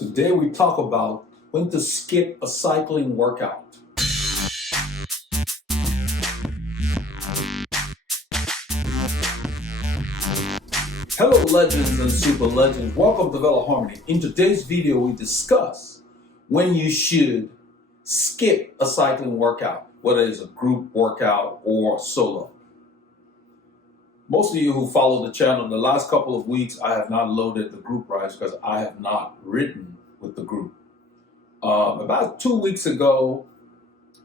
Today we talk about when to skip a cycling workout. Hello legends and super legends, welcome to Veloharmony. In today's video we discuss when you should skip a cycling workout, whether it's a group workout or solo. Most of you who follow the channel, the last couple of weeks, I have not loaded the group rides because I have not ridden with the group. About 2 weeks ago,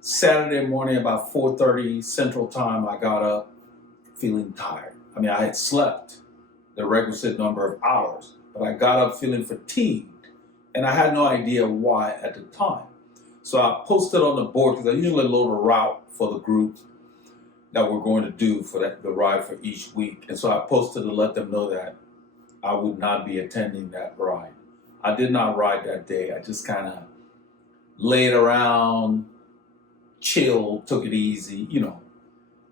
Saturday morning, about 4:30 Central Time, I got up feeling tired. I had slept the requisite number of hours, but I got up feeling fatigued, and I had no idea why at the time. So I posted on the board, because I usually load a route for the group that we're going to do for the ride for each week. And so I posted to let them know that I would not be attending that ride. I did not ride that day. I just kind of laid around, chilled, took it easy,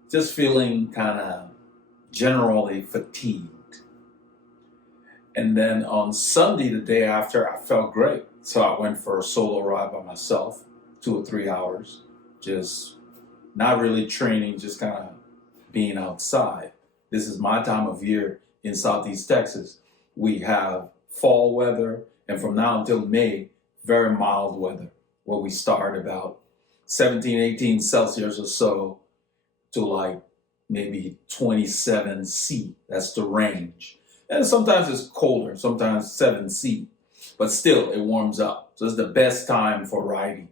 just feeling kind of generally fatigued. And then on Sunday, the day after, I felt great. So I went for a solo ride by myself, 2 or 3 hours, just not really training, just kind of being outside. This is my time of year in Southeast Texas. We have fall weather, and from now until May, very mild weather, where we start about 17, 18 Celsius or so to like maybe 27 C. That's the range. And sometimes it's colder, sometimes 7 C, but still it warms up. So it's the best time for riding.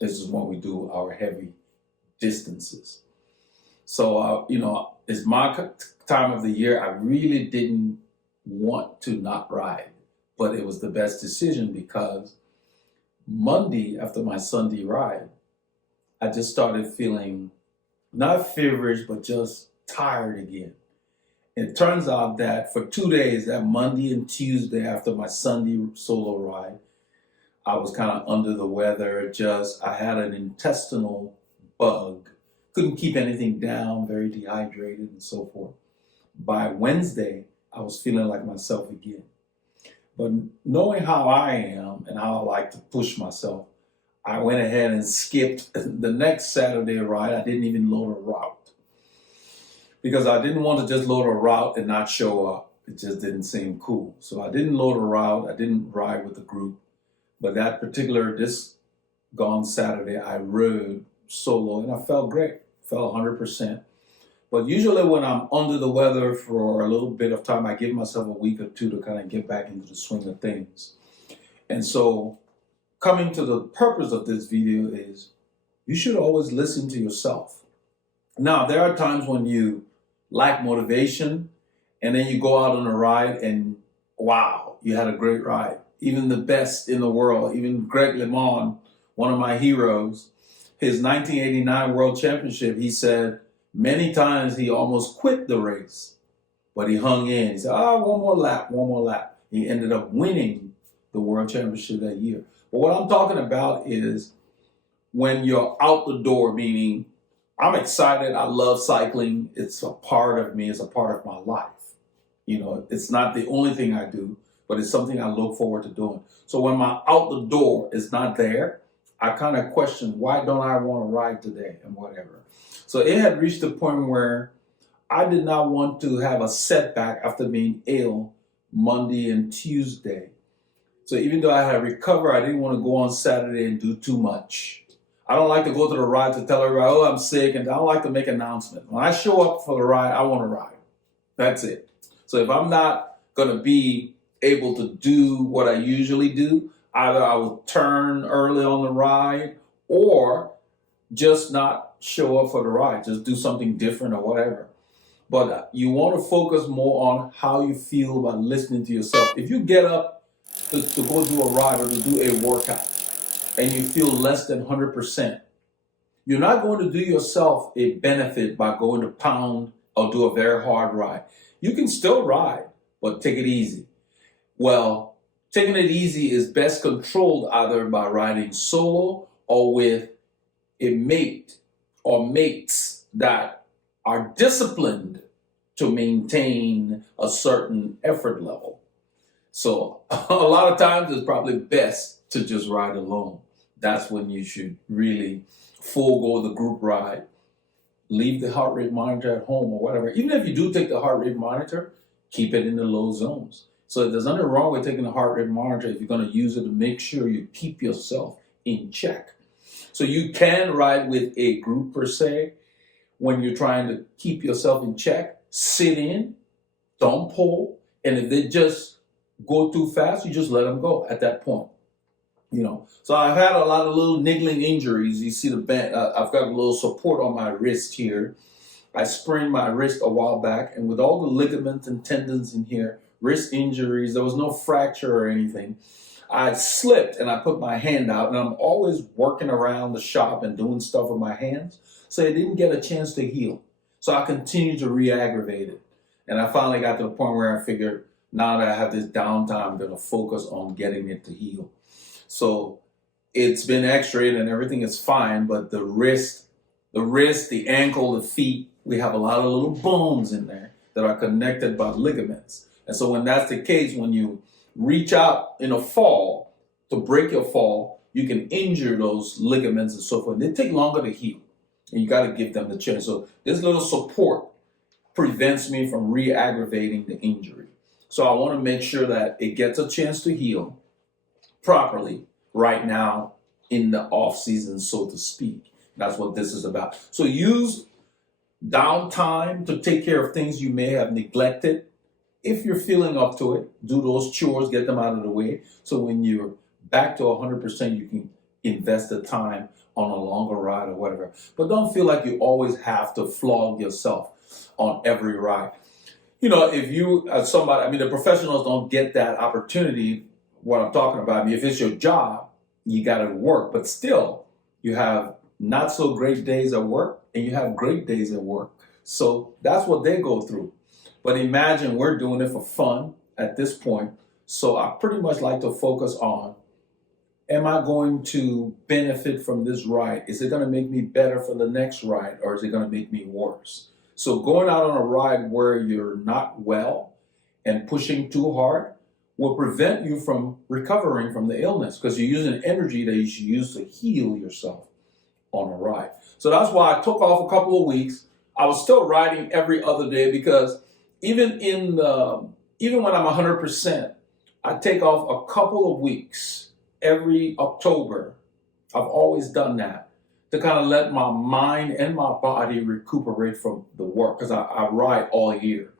This is when we do our heavy distances. So, it's my time of the year. I really didn't want to not ride, but it was the best decision because Monday after my Sunday ride, I just started feeling not feverish, but just tired again. It turns out that for 2 days, that Monday and Tuesday after my Sunday solo ride, I was kind of under the weather. I had an intestinal bug, couldn't keep anything down, very dehydrated and so forth. By Wednesday, I was feeling like myself again. But knowing how I am and how I like to push myself, I went ahead and skipped the next Saturday ride. I didn't even load a route because I didn't want to just load a route and not show up. It just didn't seem cool. So I didn't load a route. I didn't ride with the group. But this gone Saturday, I rode solo and I felt great, felt 100%. But usually when I'm under the weather for a little bit of time, I give myself a week or two to kind of get back into the swing of things. And so coming to the purpose of this video is you should always listen to yourself. Now, there are times when you lack motivation and then you go out on a ride and wow, you had a great ride. Even the best in the world, even Greg LeMond, one of my heroes, his 1989 World Championship, he said many times he almost quit the race, but he hung in. He said, one more lap. He ended up winning the World Championship that year. But what I'm talking about is when you're out the door, meaning I'm excited, I love cycling, it's a part of me, it's a part of my life. It's not the only thing I do, but it's something I look forward to doing. So when my out the door is not there, I kind of question, why don't I want to ride today and whatever. So it had reached the point where I did not want to have a setback after being ill Monday and Tuesday. So even though I had recovered, I didn't want to go on Saturday and do too much. I don't like to go to the ride to tell everybody, I'm sick, and I don't like to make announcements. When I show up for the ride, I want to ride. That's it. So if I'm not going to be able to do what I usually do, either I will turn early on the ride or just not show up for the ride, just do something different or whatever. But you want to focus more on how you feel by listening to yourself. If you get up to go do a ride or to do a workout and you feel less than 100%, you're not going to do yourself a benefit by going to pound or do a very hard ride. You can still ride, but take it easy. Well, taking it easy is best controlled either by riding solo or with a mate or mates that are disciplined to maintain a certain effort level. So a lot of times it's probably best to just ride alone. That's when you should really forego the group ride. Leave the heart rate monitor at home or whatever. Even if you do take the heart rate monitor, keep it in the low zones. So there's nothing wrong with taking the heart rate monitor if you're going to use it to make sure you keep yourself in check. So you can ride with a group per se when you're trying to keep yourself in check. Sit in, don't pull, and if they just go too fast, you just let them go at that point. So I've had a lot of little niggling injuries. You see the band, I've got a little support on my wrist here. I sprained my wrist a while back, and with all the ligaments and tendons in here, wrist injuries, there was no fracture or anything. I slipped and I put my hand out, and I'm always working around the shop and doing stuff with my hands, so it didn't get a chance to heal. So I continued to re-aggravate it. And I finally got to the point where I figured, now that I have this downtime, I'm going to focus on getting it to heal. So it's been x-rayed and everything is fine, but the wrist, the ankle, the feet, we have a lot of little bones in there that are connected by ligaments. And so when that's the case, when you reach out in a fall to break your fall, you can injure those ligaments and so forth. They take longer to heal, and you got to give them the chance. So this little support prevents me from re-aggravating the injury. So I want to make sure that it gets a chance to heal properly right now in the off season, so to speak. That's what this is about. So use downtime to take care of things you may have neglected. If you're feeling up to it, do those chores, get them out of the way. So when you're back to 100%, you can invest the time on a longer ride or whatever. But don't feel like you always have to flog yourself on every ride. If you, as somebody, the professionals don't get that opportunity. What I'm talking about, if it's your job, you got to work, but still you have not so great days at work and you have great days at work. So that's what they go through. But imagine we're doing it for fun at this point. So I pretty much like to focus on, am I going to benefit from this ride? Is it going to make me better for the next ride, or is it going to make me worse? So going out on a ride where you're not well and pushing too hard will prevent you from recovering from the illness, because you're using energy that you should use to heal yourself on a ride. So that's why I took off a couple of weeks. I was still riding every other day, because even when I'm 100%, I take off a couple of weeks every October. I've always done that to kind of let my mind and my body recuperate from the work, because I ride all year,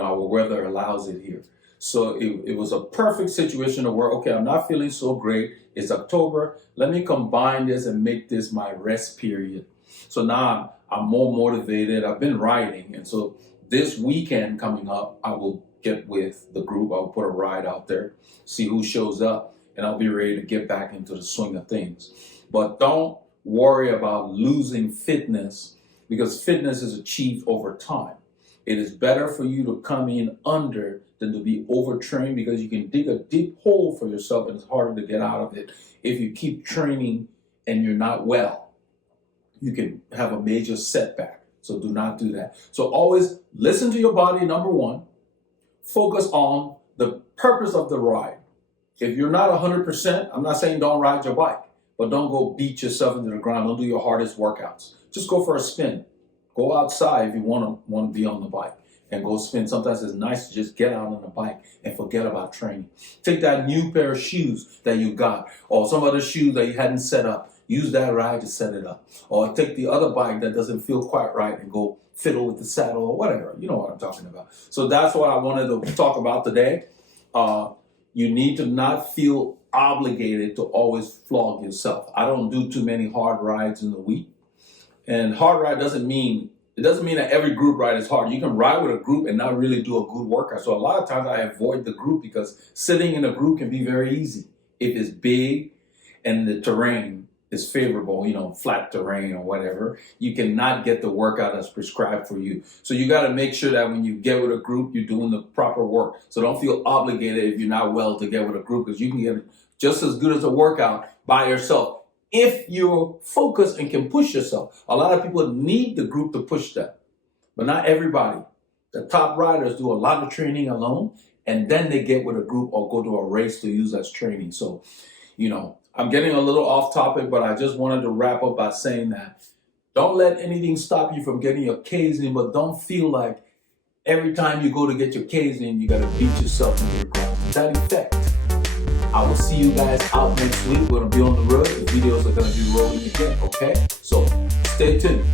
our weather allows it here. So it was a perfect situation to where, okay, I'm not feeling so great. It's October. Let me combine this and make this my rest period. So now I'm more motivated. I've been riding. And so this weekend coming up, I will get with the group. I'll put a ride out there, see who shows up, and I'll be ready to get back into the swing of things. But don't worry about losing fitness, because fitness is achieved over time. It is better for you to come in under than to be overtrained, because you can dig a deep hole for yourself and it's harder to get out of it. If you keep training and you're not well, you can have a major setback. So do not do that. So always listen to your body, number one. Focus on the purpose of the ride. If you're not 100%, I'm not saying don't ride your bike, but don't go beat yourself into the ground. Don't do your hardest workouts. Just go for a spin. Go outside if you want to be on the bike and go spin. Sometimes it's nice to just get out on the bike and forget about training. Take that new pair of shoes that you got, or some other shoes that you hadn't set up. Use that ride to set it up. Or take the other bike that doesn't feel quite right and go fiddle with the saddle or whatever. You know what I'm talking about. So that's what I wanted to talk about today. You need to not feel obligated to always flog yourself. I don't do too many hard rides in the week. And hard ride doesn't mean that every group ride is hard. You can ride with a group and not really do a good workout. So a lot of times I avoid the group, because sitting in a group can be very easy. If it's big and the terrain is favorable, flat terrain or whatever, you cannot get the workout that's prescribed for you. So you got to make sure that when you get with a group, you're doing the proper work. So don't feel obligated if you're not well to get with a group, because you can get just as good as a workout by yourself if you're focused and can push yourself. A lot of people need the group to push them, but not everybody. The top riders do a lot of training alone, and then they get with a group or go to a race to use as training. So, I'm getting a little off topic, but I just wanted to wrap up by saying that don't let anything stop you from getting your Ks in, but don't feel like every time you go to get your Ks in, you got to beat yourself into the ground. To that effect, I will see you guys out next week. We're going to be on the road. The videos are going to be rolling again, okay? So stay tuned.